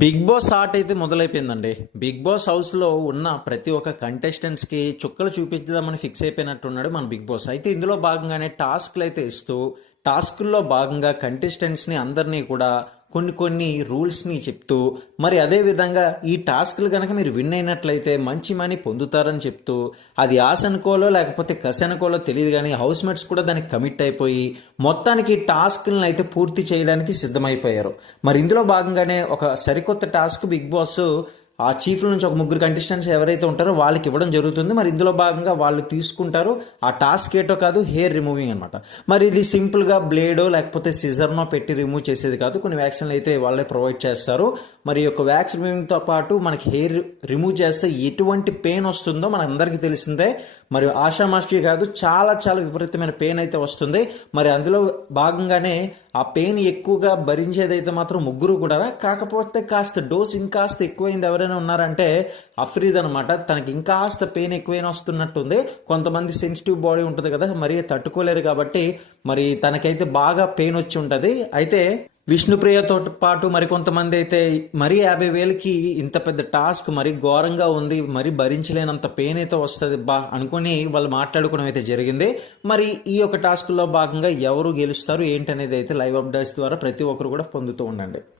Big boss ఆట అయితే మొదలైపోయిందండి. Big boss హౌస్‌లో ఉన్న ప్రతి ఒక్క కంటెస్టెంట్స్‌కి చుక్కలు చూపిద్దామని ఫిక్స్ అయిపోయినట్టున్నాడు మన బిగ్ బాస్. అయితే ఇందులో భాగంగానే టాస్క్‌లైతే ఇస్తూ, టాస్కుల్లో భాగంగా కంటెస్టెంట్స్‌ని అందరినీ కూడా కొన్ని రూల్స్‌ని చెప్తూ, మరి అదే విధంగా ఈ టాస్క్‌లు గనక మీరు విన్ అయినట్లయితే మంచి మనీ పొందుతారని చెప్తూ, అది ఆశ అనుకోలో లేకపోతే కసి అనుకోలో తెలీదు గానీ హౌస్‌మేట్స్ కూడా దానికి కమిట్ అయిపోయి, మొత్తానికి టాస్క్‌లను అయితే పూర్తి చేయడానికి సిద్ధమైపోయారు. మరి ఇందులో భాగంగానే ఒక సరికొత్త టాస్క్ బిగ్ బాస్ ఆ చీఫ్ల నుంచి ఒక ముగ్గురు కంటెస్టెంట్స్ ఎవరైతే ఉంటారో వాళ్ళకి ఇవ్వడం జరుగుతుంది. మరి ఇందులో భాగంగా వాళ్ళు తీసుకుంటారు. ఆ టాస్క్ ఏటో కాదు, హెయిర్ రిమూవింగ్ అనమాట. మరి ఇది సింపుల్గా బ్లేడో లేకపోతే సిజర్నో పెట్టి రిమూవ్ చేసేది కాదు. కొన్ని వ్యాక్సిన్లు అయితే వాళ్ళే ప్రొవైడ్ చేస్తారు. మరి ఈ యొక్క వ్యాక్స్ రిమూవింగ్తో పాటు మనకి హెయిర్ రిమూవ్ చేస్తే ఎటువంటి పెయిన్ వస్తుందో మన అందరికీ తెలిసిందే. మరి ఆషామాషి కాదు, చాలా చాలా విపరీతమైన పెయిన్ అయితే వస్తుంది. మరి అందులో భాగంగానే ఆ పెయిన్ ఎక్కువగా భరించేదైతే మాత్రం ముగ్గురు కూడా. కాకపోతే కాస్త డోస్ ఇంకాస్త ఎక్కువైంది ఎవరైనా ఉన్నారంటే అఫ్రీద్ అనమాట. తనకి ఇంకాస్త పెయిన్ ఎక్కువైనా వస్తున్నట్టుంది. కొంతమంది సెన్సిటివ్ బాడీ ఉంటుంది కదా, మరీ తట్టుకోలేరు కాబట్టి మరి తనకైతే బాగా పెయిన్ వచ్చి ఉంటుంది. అయితే విష్ణుప్రియతో పాటు మరి కొంతమంది అయితే మరీ 50,000కి ఇంత పెద్ద టాస్క్ మరీ ఘోరంగా ఉంది, మరీ భరించలేనంత పెయిన్ అయితే వస్తుంది బా అనుకుని వాళ్ళు మాట్లాడుకోవడం అయితే జరిగింది. మరి ఈ యొక్క టాస్క్లో భాగంగా ఎవరు గెలుస్తారు ఏంటనేది అయితే లైవ్ అప్డేట్స్ ద్వారా ప్రతి ఒక్కరు కూడా పొందుతూ ఉండండి.